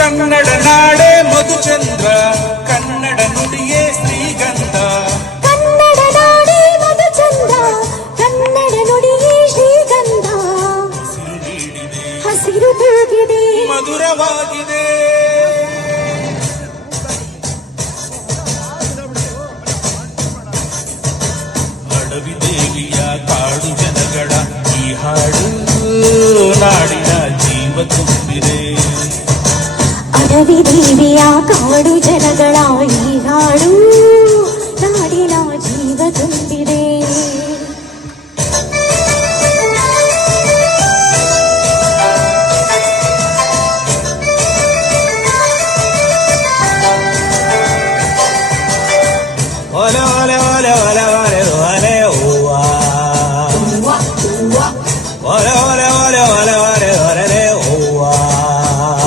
ಕನ್ನಡ ನಾಡೆ ಮಧುಚಂದ್ರ, ಕನ್ನಡ ನುಡಿಯೇ ಶ್ರೀಗಂಧ. ಕನ್ನಡ ನಾಡೆ ಮಧುಚಂದ್ರ, ಕನ್ನಡ ನುಡಿಯೇ ಶ್ರೀಗಂಧ. ಹಸಿರು ತೂಗಿದೆ, ಮಧುರವಾಗಿದೆ. ಅಡವಿ ದೇವಿಯ ಕಾಡು ಜನಗಳ ಈ ಹಾಡು ನಾಡಿನ ಜೀವ ತುಂಬಿದೆ. ಅಡವಿ ದೇವಿಯ